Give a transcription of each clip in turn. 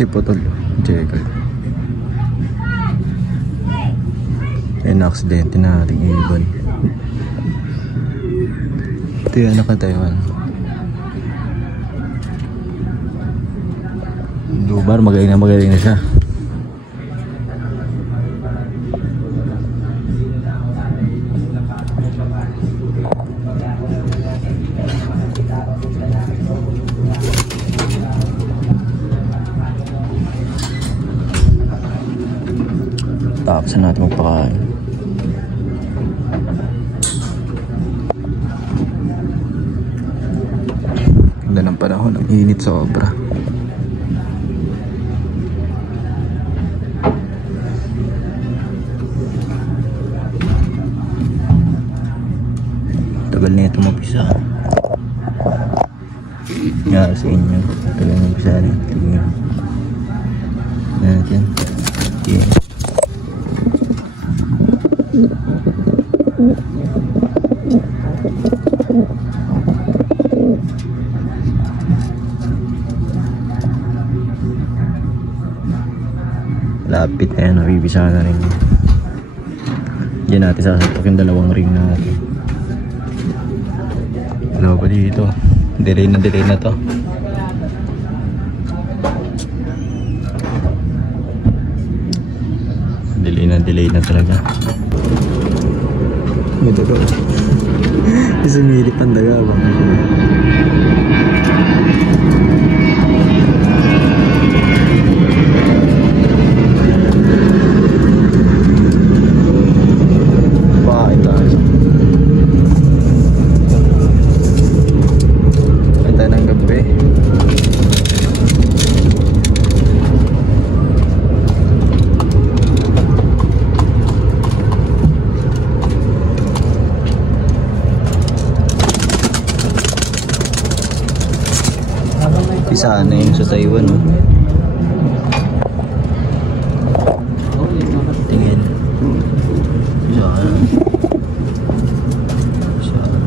si Putol. Jekyll. Ay, na-aksidente na ating ibon. Ito yung anak na Taiwan. Dubar, magaling na siya. Tapos na natin magpakain. Ganda ng panahon, ang init sobra. Tagal na ito mapisa. Nga sa inyo, tagal na mapisa rin. Tingnan natin. Okay. Lapit na yan, nabibisa na rin. Diyan natin sasatok yung dalawang ring natin. Ano pa dito? Delay na to. Delay na talaga. May daga. Sumilip ang daga ba? Bakit tayo? Ganda ng gabi. Isa na yun sa Taiwan, no? Tingin. Isa na.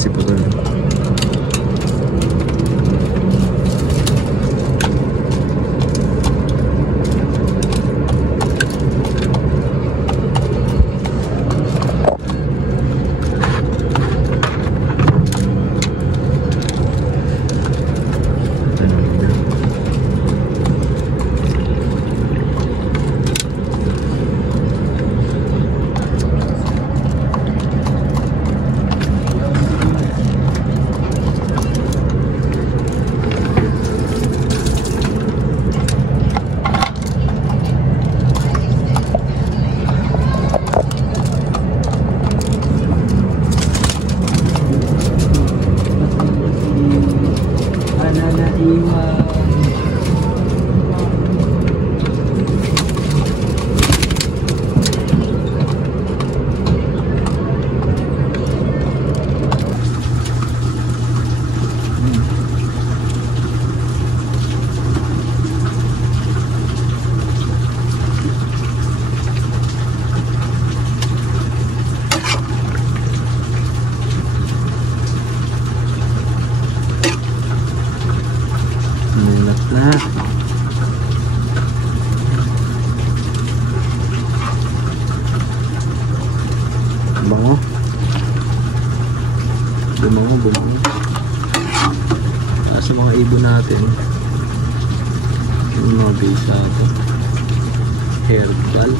Si Putol. Na. Bango. Bumango. Sa mga ibon natin. Yung mga bisa ito. Herbal.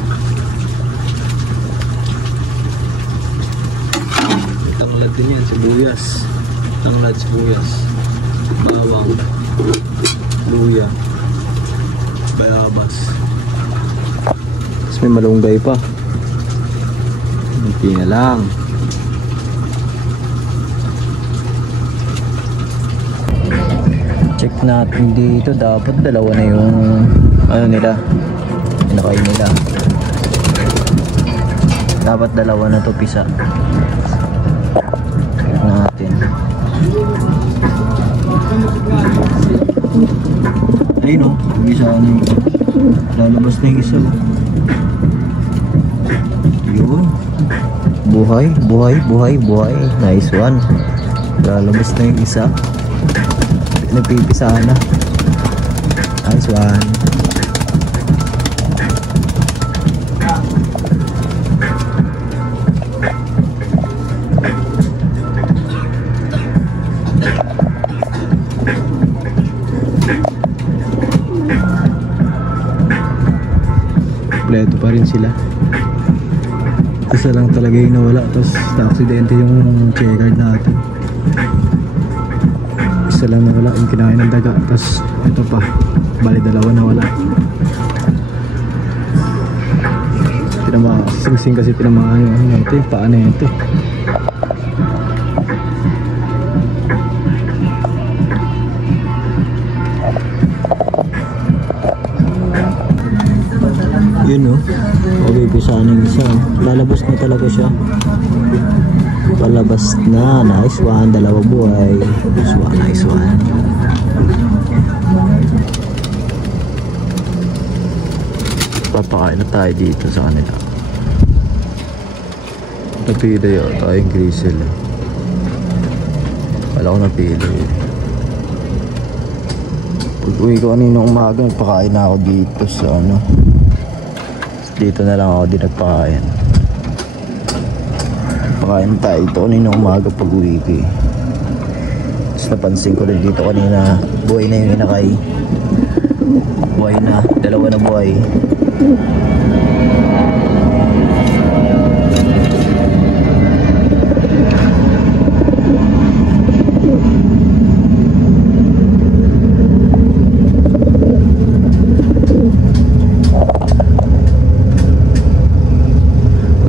Tanglad din yan, sibuyas. Tanglad, sibuyas. Bawang. Luya. Bayabas. Tapos may malunggay pa. Hindi na lang. Check natin dito, dapat dalawa na yung ano nila, pinakain nila. Dapat dalawa na to pisa natin. Ayun o, isa na yung lalabas na yung isa. Yun, buhay, buhay, buhay, buhay. Nice one. Lalabas na yung isa. Nagpipisa na. Nice one. Kompleto pa rin sila. Isa lang talaga yung nawala, tapos na-aksidente yung checkered natin. Isa lang nawala yung kinain ng daga, tapos ito pa, bali dalawa nawala. Sing-sing kasi tinamaan yung ano ito, yung paa na ito. Yun o, pisa na yung isa. Lalabas na talaga siya. Palabas na. Nice one, dalawa buhay. Nice one, nice one. Papakain na tayo dito sa kanila. Napili yun, tayong grizzle. Wala ko napili. Pag uwi ko kanina umaga, nagpakain na ako dito sa ano. Dito na lang ako din nagpakain. Pakain tayo ito kanina umaga pag uwi ko eh. Tapos napansin ko rin dito kanina, buhay na yung inakay. Buhay na, dalawa na buhay.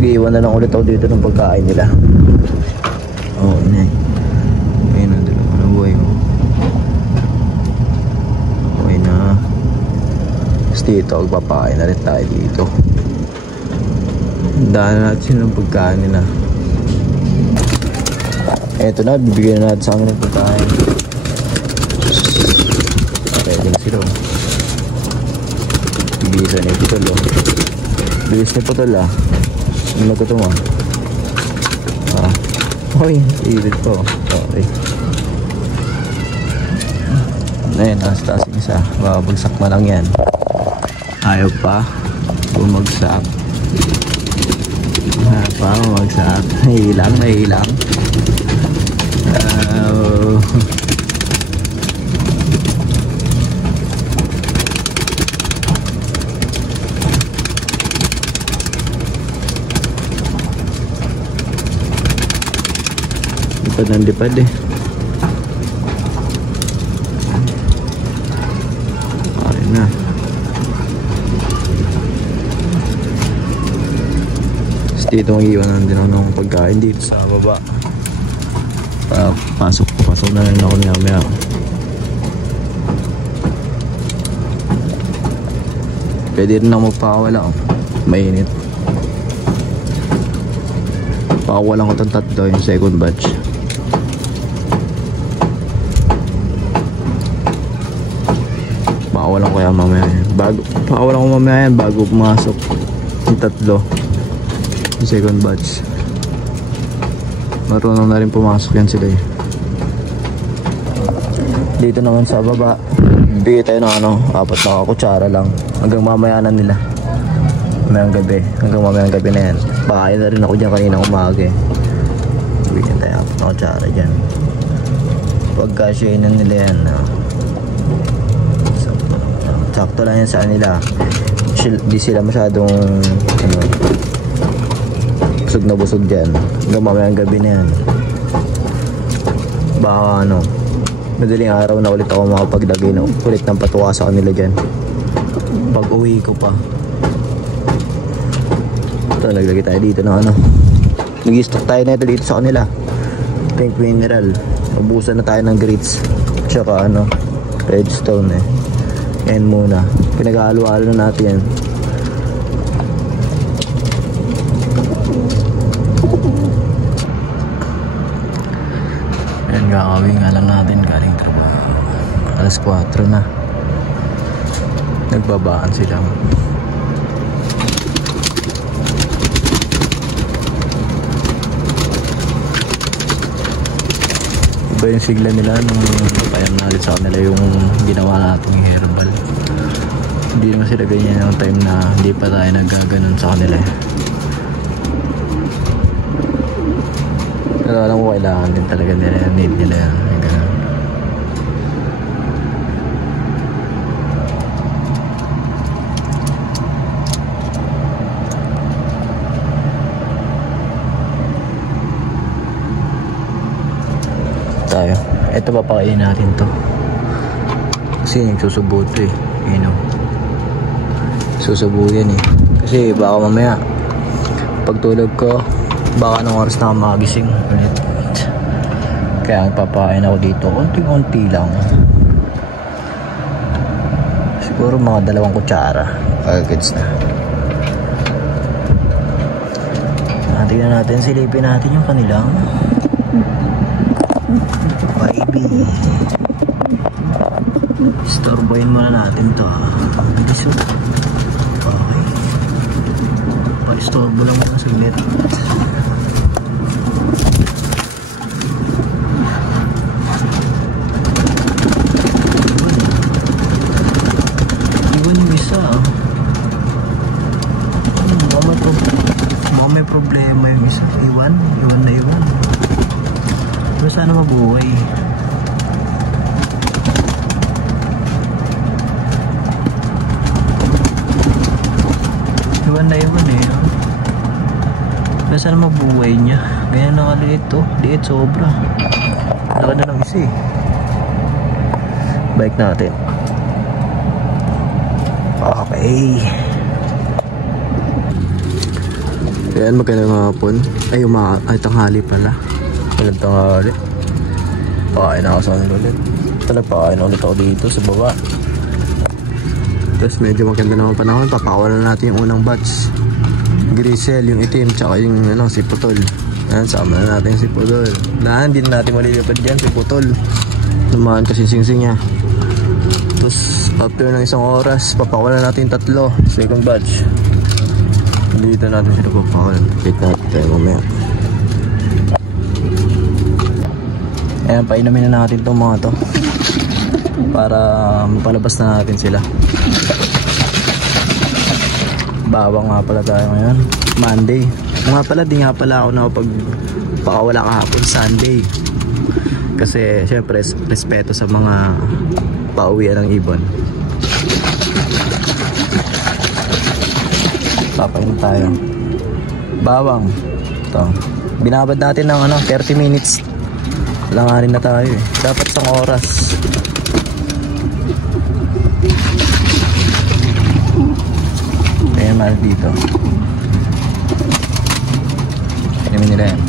Mag-iwan na lang ulit ako dito ng pagkain nila. Oo, inay. Ayun na, dalawa na buhay mo. Okay na. Tapos dito, magpapakain na rin tayo dito. Daan natin ng pagkain nila. Eto na, bibigyan na natin sa amin ng pagkain. Pwede na sila. Bigisan na yung putol. Bilis na putol ah. Ano nagkito mo? Uy, ilit po. Okay. Ngayon, nasa taas yung isa. Babagsak na lang yan. Ayaw pa. Bumagsak. Ayaw pa, bumagsak. Nahilang, nahilang. Lipad ng lipad eh. Okay na. Dito mag-iwanan din ako ng pagkain dito sa baba. Pasok na lang ako niya. Pwede rin ako magpakawala. Mainit. Pakawalan ko itong tatlo, yung second batch. Pakawalan ko kaya mamaya yan. Pakawalan ko mamaya yan bago pumasok yung tatlo. Yung second batch. Marunong na rin pumasok yan sila eh. Dito naman sa baba, bigay tayo ng apat na kutsara lang. Hanggang mamaya na nila. Mamayang gabi. Hanggang mamayang gabi na yan. Pakain na rin ako dyan kanina umaga eh. Bigyan tayo apat na kutsara dyan. Pagkasyain na nila yan. Sakto lang yan sa kanila. Di sila masyadong busog na busog dyan. Hanggang mamayang gabi na yan. Baka madaling araw na ulit ako makapaglagay ulit ng patuwa sa kanila dyan. Pag uwi ko pa. Ito, naglagay tayo dito ng nag-stock tayo na ito dito sa kanila. Pink mineral. Ubusan na tayo ng grits. Tsaka redstone eh. Yan muna. Pinag-halo-halo na natin yan. Yan, kakawin nga lang natin galing trabaho. Alas 4 na. Nagbabaan sila. Iba yung sigla nila nung napayam natin sa kanila yung ginawa natin herbal. Hindi naman sila ganyan yung time na hindi pa tayo naggaganon sa kanila. Pero alam ko kailangan din talaga nila, need nila yan. Ganun. Tayo. Ito papakain natin to. Kasi nagsusubo to eh. You know. Susubo yan eh. Kasi baka mamaya pagtulog ko baka anong oras na ako magising ulit. Kaya papakain ako dito. Konti-konti lang. Siguro mga 2 kutsara. Pagkits na. Tingnan natin. Silipin natin yung kanilang baby. Storboyin muna natin to. Bilis o. Okay. Pa-storbo lang muna saglit. Iwan yung isa. Mama to. Mama may problema yung isa. Iwan na iwan. Pero sana mabuhay. Iwan na iwan eh. Pero sana mabuhay niya. Ganyan nakaliit to. Liit sobra. Laka na lang isa eh. Bike natin. Okay. Ayan, magandang hapon. Ay, tanghali pala. Magandang tanghali. Pakain ako sa kanila ulit. Nagpakain ulit ako dito sa baba. Tapos medyo maganda naman panahon. Papakawalan natin yung unang batch. Grisel, yung itim, tsaka yung si Putol. Ayan, sama na natin si Putol. Hindi na natin malilipad dyan si Putol. Lumahan kasi sing-sing niya. Tapos after ng 1 oras, papakawalan natin 3. Second batch. Dito natin sila papakawalan. Wait natin tayo mamaya. Ayan, painumin na natin itong mga to para mapalabas na natin sila. Bawang nga pala tayo ngayon, Monday. Nga pala, di nga pala ako nakapagpakawala kahapon, Sunday. Kasi syempre respeto sa mga pauwian ng ibon. Papainom tayo. Bawang ito. Binabad natin ng 30 minutes. Langarin na tayo eh. Dapat 1 oras. Ayan, mahal dito. Inumin nila yan.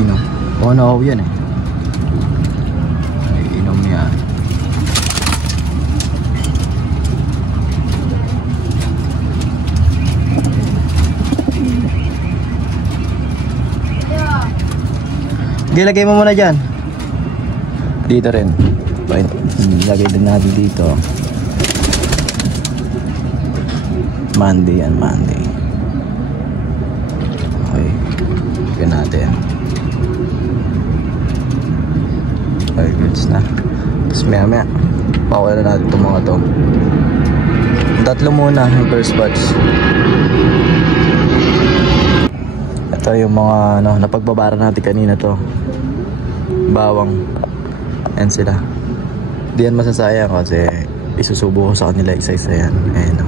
Inom. Ako yan eh. Inom yan. Lagay mo muna dyan. Dito rin. Lagay din natin dito. Monday yan, Monday. Okay. Lagay natin. Okay, goods na. Tapos maya pakawalan natin itong mga to. 3 muna yung first batch. Ito yung mga napagbabara natin kanina to. Bawang. Ayan sila. Di yan masasayang kasi isusubo ko sa kanila isa-isa yan. Ayan o.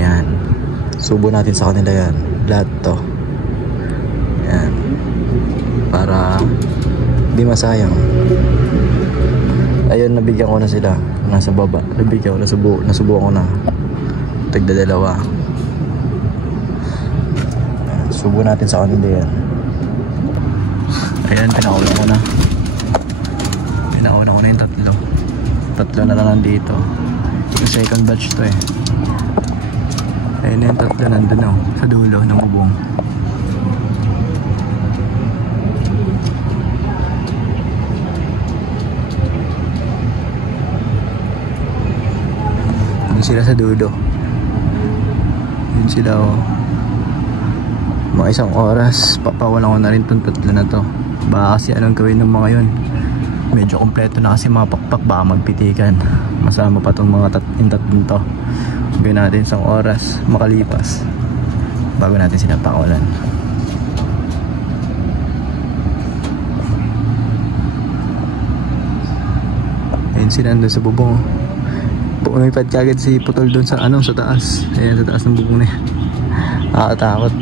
Yan. Subo natin sa kanila yan. Lahat to. Yan. Para di masayang. Ayun, nabigyan ko na sila. Nasa baba. Nabigyan ko, nasubo ko na. Tagda 2. Subo natin sa kanila yan. Ayan, pinauna ko na. Pinauna ko na yung tatlo. Tatlo na lang nandito. Yung second batch to eh. Ayan na yung tatlo nandun oh, sa dulo ng bubong. Yun sila sa dulo. Yun sila oh. Mga isang oras, papawalan ko na rin itong tatlo na to. Baka kasi anong gawin ng mga yun. Medyo kompleto na kasi mga pakpak, baka magpitikan. Masama pa itong mga tatlong to. Gawin natin isang oras makalipas bago natin sila pakawalan. Ayun sila nandun sa bubong. Umipad kagad si Putol doon sa sa taas. Ayan, sa taas ng bubong na yan. Nakakatakot.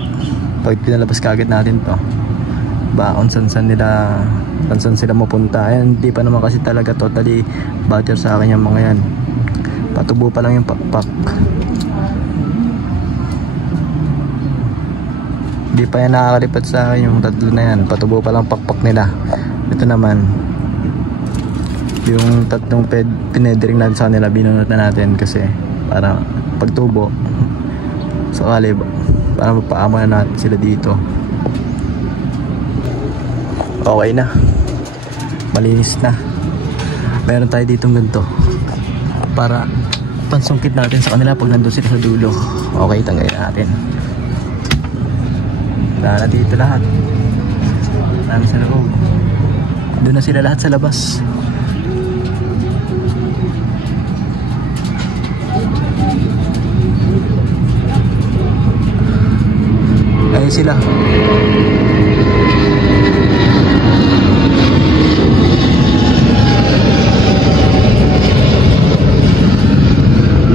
Pag pinalabas kagad natin to, baon saan sila mapunta. Ayan, hindi pa naman kasi talaga totally butcher sa akin yung mga yan. Patubo pa lang yung pakpak. Hindi pa yan nakakalipad sa akin yung tatlo na yan. Patubo pa lang pakpak nila. Ito naman yung tatlong pinedring natin sa kanila, binunot na natin kasi para pagtubo sakali para mapaamo na natin sila dito. Okay na, malinis na. Meron tayo ditong ganito para pansungkit natin sa kanila pag nandun sila sa dulo. Okay, tanggalin natin. Wala na dito lahat. Wala na sa loob. Doon na sila lahat sa labas. Ayun sila.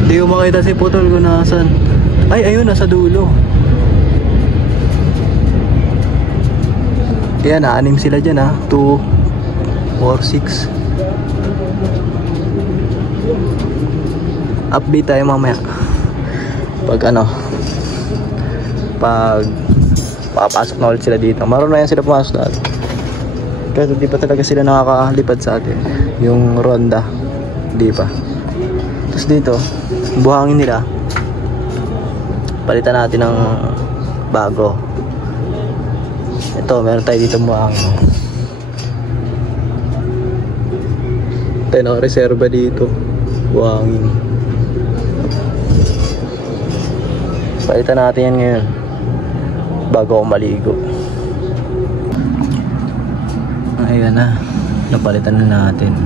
Hindi ko makita si Putol kung nasan. Ay, ayun, nasa dulo. Yan, 6 sila dyan ha. 2, 4, 6. Update tayo mamaya. Pag papasok na ulit sila dito. Maroon na yan sila pumasok na. Pero di pa talaga sila nakakalipad sa atin. Yung ronda, di pa. Tapos dito, buhangin nila. Palitan natin ng bago. Ito, meron tayo dito buhangin. Tayo nakareserba dito. Buhangin. Palitan natin yan ngayon bago ako maligo. Ayan na, napalitan na natin.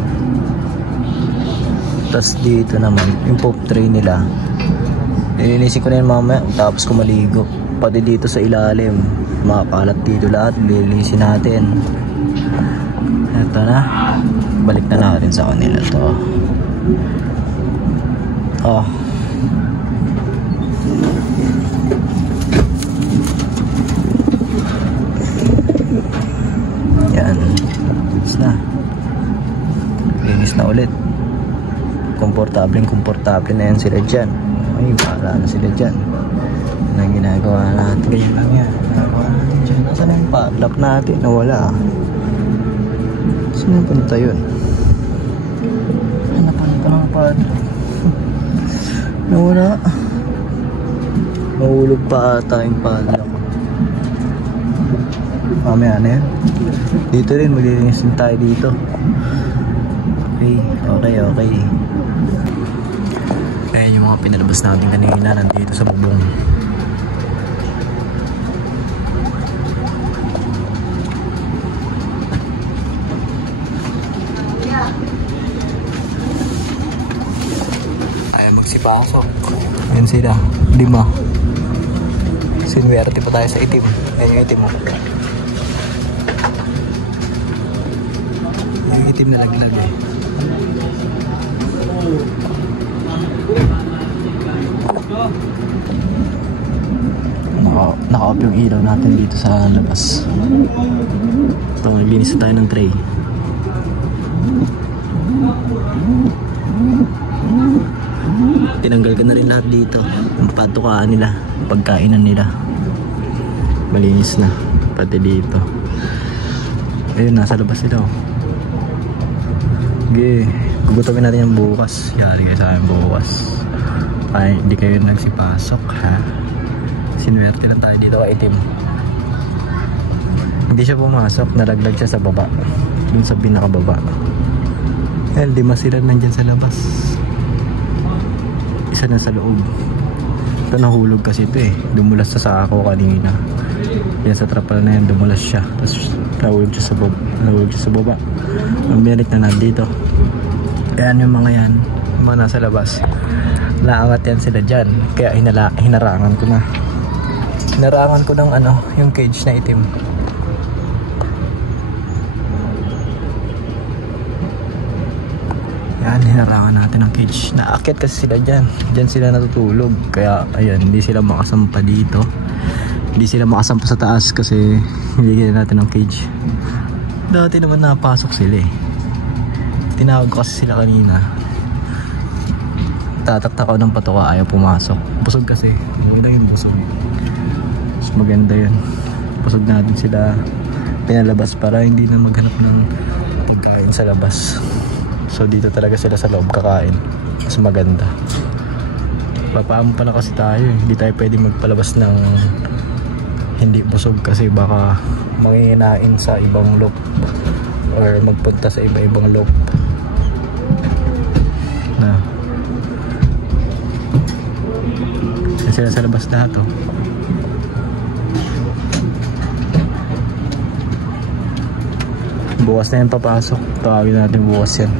Tapos dito naman yung pop tray nila, nilinisin ko na yun mamaya tapos ko maligo. Pati dito sa ilalim, mga kalat dito lahat, nilinisin natin. Ito na, balik na natin sa kanila to. Oh, yan, linis na. Linis na ulit. Komportable na yan sila dyan. Ay, bahala na sila dyan. Yan ang ginagawa natin. Ganyan lang yan. Ginagawa natin dyan. Nasaan na yung padlock natin? Nawala. Saan yung punta yun? Hanapan pa ng padlock. Nawala. Mahulog pa ata yung padlock. Mamaya na yan. Dito rin, maglilinis din tayo dito. Okay. Ayan yung mga pinalabas natin kanina, nandito sa bubong. Ayan, magsipasok. Ayan sila, 5. Sinwerte pa tayo sa itim. Ayan yung itim mo. Yung itim na laglag eh. Naka-off yung ilaw natin dito sa labas. Ito, naglinis tayo ng tray. Tinanggal ka na rin lahat dito. Ang patukaan nila, pagkainan nila. Malinis na, pati dito. Ayun, nasa labas sila oh. Okay, gugutomin natin yung bukas. Yari kayo sa akin bukas. Ay, hindi kayo nagsipasok ha. Sinuwerte lang tayo dito kay Itim. Hindi siya pumasok, nalaglag siya sa baba. Dun sa pinakababa. Eh, lima sila nandyan sa labas. Isa na sa loob. Ito nahulog kasi ito eh. Dumulas sa ako kanina. Yan sa trapal na yan, dumulas siya. Tapos nahulog siya sa baba. Nahulog siya sa baba. Umirik na nandito. Ayan yung mga yan. Yung mga nasa labas. Naangat yan sila dyan. Kaya hinarangan ko na. Hinarangan ko ng ano, yung cage na itim. Yan, hinarangan natin ng cage. Naakyat kasi sila dyan. Dyan sila natutulog. Kaya, ayan, hindi sila makasampa dito. Hindi sila makasampa sa taas kasi niligyan natin ng cage. Dati naman napasok sila eh. Tinawag ko kasi sila kanina. Tataktak ako ng patuka, ayaw pumasok. Busog kasi. Maganda yung busog. Mas maganda yun. Busog natin sila pinalabas para hindi na maghanap ng pagkain sa labas. So dito talaga sila sa loob kakain. Mas maganda. Papaam pala kasi tayo eh. Hindi tayo pwede magpalabas ng hindi busog kasi baka manginginain sa ibang loop or magpunta sa iba-ibang loop na. Sila sa labas lahat oh. Bukas na yan papasok. Tawagin natin bukas yan.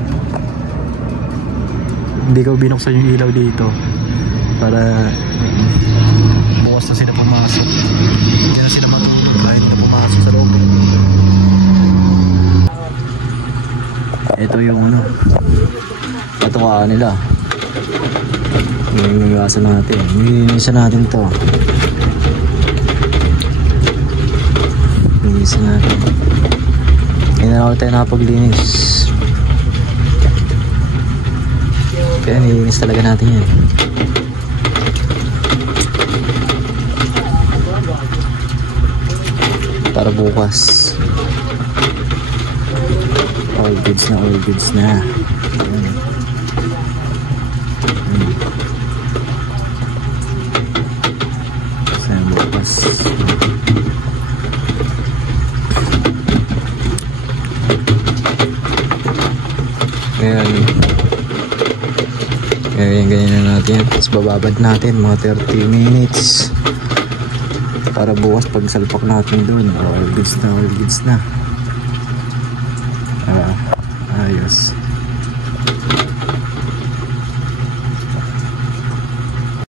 Hindi ko binuksan yung ilaw dito para bukas na sila pumasok. Hindi na sila matulog kahit na pumasok sa loob. Ito yung ano, patukaan nila. Niliwasan natin. Nilinisan natin to. Nilinisan natin. Hindi na ako tayo nakapaglinis. Kaya nilinisan talaga natin yan. Para bukas. All goods na, all goods na. Sa bukas. Ayan, ganyan na natin. Tapos bababad natin mga 30 minutes. Para bukas pag salpak natin doon. All goods na, all goods na. Ayos.